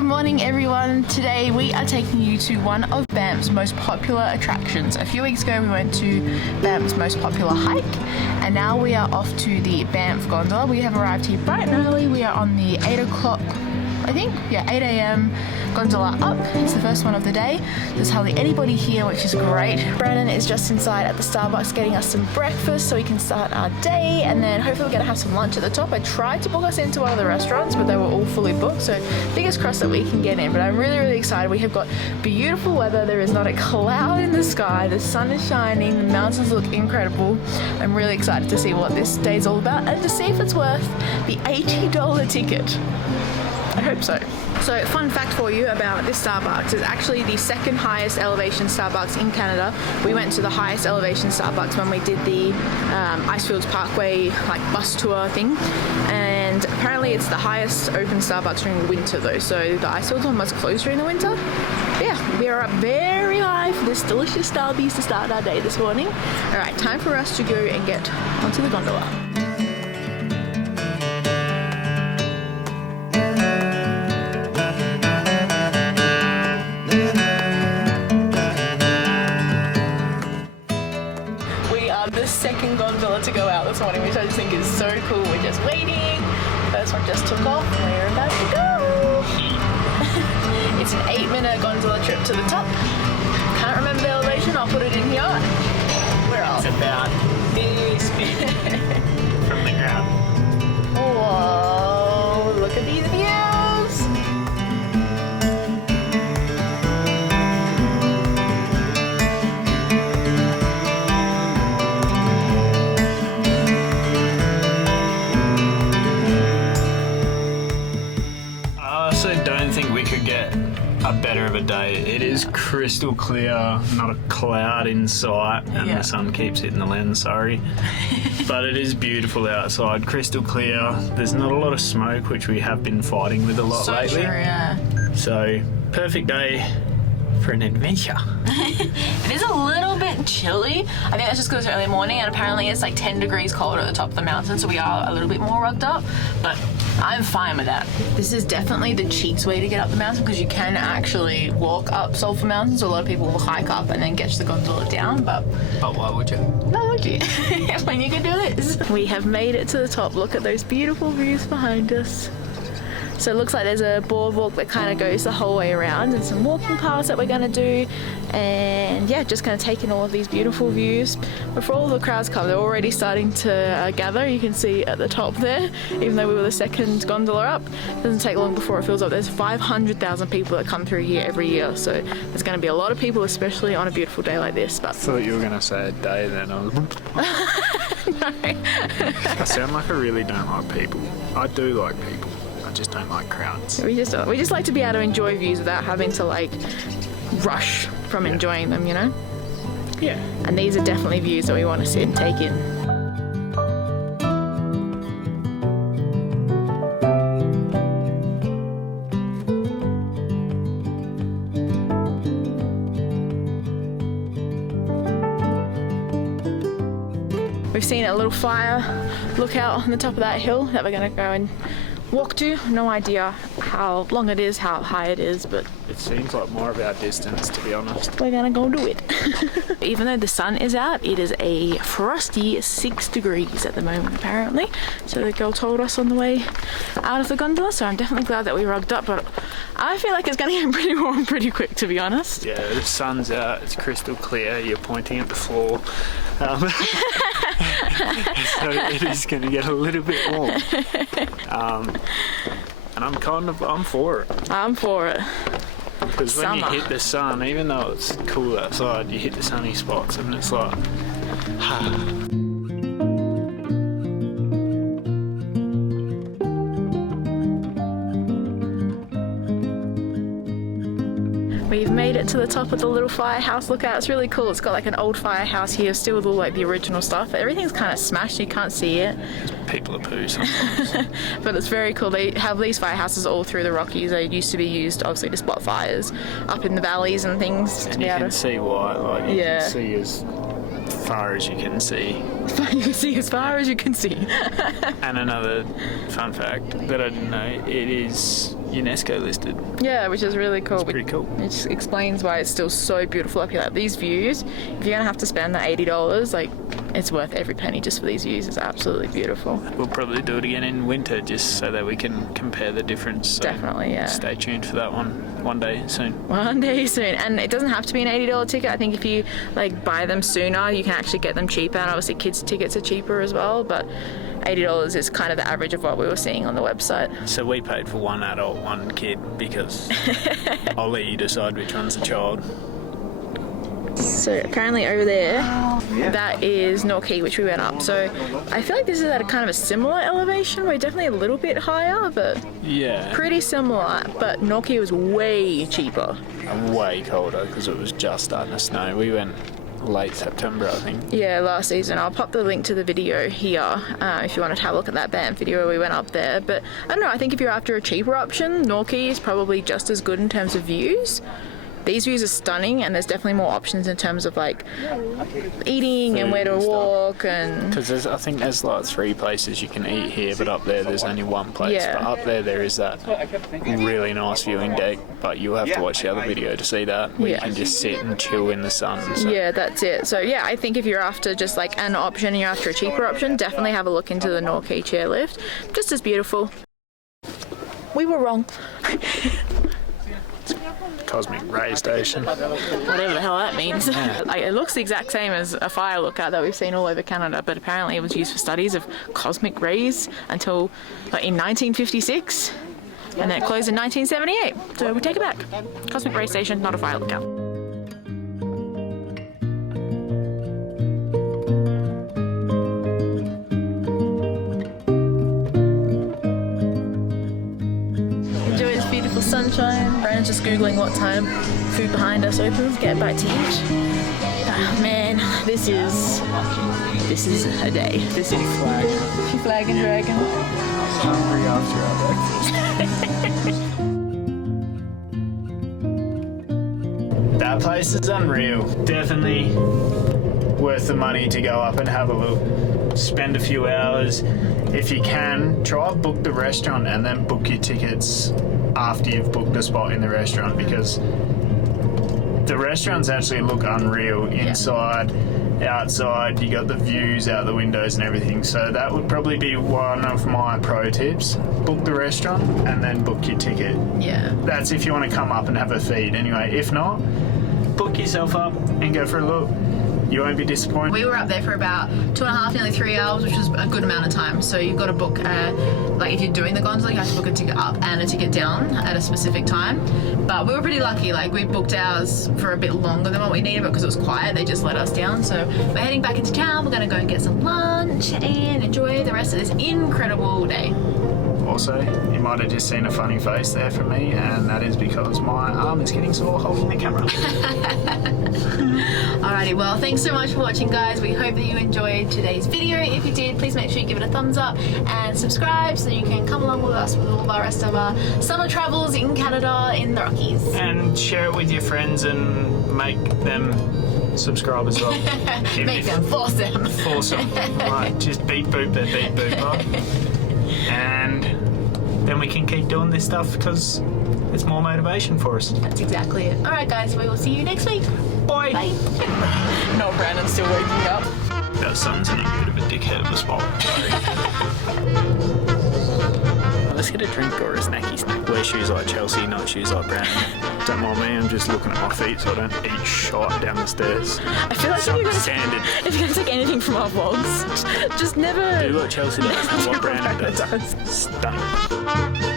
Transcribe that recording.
Good morning everyone. Today we are taking you to one of Banff's most popular attractions. A few weeks ago we went to Banff's most popular hike and now we are off to the Banff Gondola. We have arrived here bright and early. We are on the 8 o'clock, I think, 8 a.m. gondola up. It's the first one of the day. There's hardly anybody here, which is great. Brandon is just inside at the Starbucks getting us some breakfast so we can start our day, and then hopefully we're gonna have some lunch at the top. I tried to book us into one of the restaurants, but they were all fully booked, so fingers crossed that we can get in. But I'm really excited. We have got beautiful weather. There is not a cloud in the sky. The sun is shining. The mountains look incredible. I'm really excited to see what this day is all about and to see if it's worth the $80 ticket. I hope so. So, fun fact for you about this Starbucks is actually the second highest elevation Starbucks in Canada. We went to the highest elevation Starbucks when we did the Icefields Parkway like bus tour thing, and apparently it's the highest open Starbucks during the winter though, so the Icefields one must close during the winter. But yeah, we are up very high for this delicious Starbucks to start our day this morning. Alright, time for us to go and get onto the gondola. Second gondola to go out this morning, which I just think is so cool. We're just waiting. First one just took off and we're about to go. It's an 8-minute gondola trip to the top. Can't remember the elevation, I'll put it in here. Where else? It's about this big from the ground. Whoa, look at these views. A better of a day. It is crystal clear, not a cloud in sight, and the sun keeps hitting the lens, sorry. But it is beautiful outside, crystal clear. There's not a lot of smoke, which we have been fighting with a lot lately. True, yeah. So, perfect day for an adventure. It is a little bit chilly. I think that's just because it's early morning and apparently it's like 10 degrees colder at the top of the mountain, so we are a little bit more rugged up, but I'm fine with that. This is definitely the cheapest way to get up the mountain because you can actually walk up Sulphur Mountain, so a lot of people will hike up and then catch the gondola down, but why would you? Why would you? When you can do this. We have made it to the top. Look at those beautiful views behind us. So it looks like there's a boardwalk that kind of goes the whole way around and some walking paths that we're going to do, and yeah, just kind of taking all of these beautiful views. Before all the crowds come, they're already starting to gather. You can see at the top there, even though we were the second gondola up, it doesn't take long before it fills up. There's 500,000 people that come through here every year, so there's going to be a lot of people, especially on a beautiful day like this. But I thought you were going to say a day then. I was... No. I sound like I really don't like people. I do like people. I just don't like crowds. We just like to be able to enjoy views without having to like rush from enjoying them, you know? Yeah. And these are definitely views that we want to sit and take in. We've seen a little fire lookout on the top of that hill that we're going to go and walk to. No idea how long it is, how high it is, but it seems like more of our distance, to be honest. We're gonna go do it. Even though the sun is out, it is a frosty 6 degrees at the moment apparently. So the girl told us on the way out of the gondola, so I'm definitely glad that we rugged up, but I feel like it's gonna get pretty warm pretty quick, to be honest. Yeah, the sun's out, it's crystal clear, you're pointing at the floor. So it is going to get a little bit warm. And I'm for it. I'm for it. Because when you hit the sun, even though it's cool outside, you hit the sunny spots and it's like, We've made it to the top of the little firehouse lookout. It's really cool. It's got like an old firehouse here, still with all like the original stuff. Everything's kind of smashed, you can't see it. People are poo sometimes. But it's very cool. They have these firehouses all through the Rockies. They used to be used obviously to spot fires up in the valleys and things. And you can see why, like you can see as far as you can see. You can see as far as you can see. And another fun fact that I didn't know, it is UNESCO listed. Yeah, which is really cool. It's pretty cool. It just explains why it's still so beautiful up here. Like these views, if you're gonna have to spend the $80, like it's worth every penny just for these views. It's absolutely beautiful. We'll probably do it again in winter just so that we can compare the difference. So definitely, yeah. Stay tuned for that one day soon. One day soon. And it doesn't have to be an $80 ticket. I think if you like buy them sooner, you can actually get them cheaper. And obviously kids' tickets are cheaper as well, but $80 is kind of the average of what we were seeing on the website. So we paid for one adult, one kid, because I'll let you decide which one's a child. So apparently over there, that is Norquay, which we went up. So I feel like this is at a kind of a similar elevation. We're definitely a little bit higher, but yeah, pretty similar. But Norquay was way cheaper. And way colder because it was just starting to snow. We went late September, I think. Yeah, last season. I'll pop the link to the video here if you wanted to have a look at that Banff video where we went up there. But I don't know, I think if you're after a cheaper option, Norquay is probably just as good in terms of views. These views are stunning, and there's definitely more options in terms of like eating and where to walk and. Because I think there's like 3 places you can eat here, but up there's only one place. Yeah. But up there is that really nice viewing deck, but you'll have to watch the other video to see that. Where you can just sit and chill in the sun. So. Yeah, that's it. So yeah, I think if you're after just like an option and you're after a cheaper option, definitely have a look into the Norquay chairlift. Just as beautiful. We were wrong. Cosmic ray station. Whatever the hell that means. Like, it looks the exact same as a fire lookout that we've seen all over Canada, but apparently it was used for studies of cosmic rays until in 1956, and then it closed in 1978. So we take it back. Cosmic ray station, not a fire lookout. Sunshine. Brandon's just googling what time food behind us opens. Get a bite to eat. Oh, man, this is a day. This is flag and dragon. Hungry after our breakfast. That place is unreal. Definitely worth the money to go up and have a look. Spend a few hours. If you can, try book the restaurant and then book your tickets after you've booked a spot in the restaurant, because the restaurants actually look unreal inside, outside. You got the views out the windows and everything. So that would probably be one of my pro tips. Book the restaurant and then book your ticket. Yeah. That's if you want to come up and have a feed. Anyway, if not, book yourself up and go for a look. You won't be disappointed. We were up there for about 2.5, nearly 3 hours, which was a good amount of time. So you've got to book, like if you're doing the gondola, you have to book a ticket up and a ticket down at a specific time. But we were pretty lucky. Like we booked ours for a bit longer than what we needed, but because it was quiet, they just let us down. So we're heading back into town. We're going to go and get some lunch and enjoy the rest of this incredible day. Also, you might have just seen a funny face there from me, and that is because my arm is getting sore holding the camera. Alrighty, well, thanks so much for watching, guys. We hope that you enjoyed today's video. If you did, please make sure you give it a thumbs up and subscribe so you can come along with us with all of our rest of our summer travels in Canada in the Rockies. And share it with your friends and make them subscribe as well. Make them, force them. Force them. Right, just beep boop their beep boop up. And then we can keep doing this stuff because it's more motivation for us. That's exactly it. Alright guys, we will see you next week. Bye. Bye. No, Brandon's still waking up. That son's in a bit of a dickhead of a spot. Let's get a drink or a snacky snack. Wear shoes like Chelsea, not shoes like Brandon. Don't mind me, I'm just looking at my feet so I don't eat shot down the stairs. I feel like if you're going to take anything from our vlogs, just never... Do what Chelsea does, not what Brandon does. Stunning.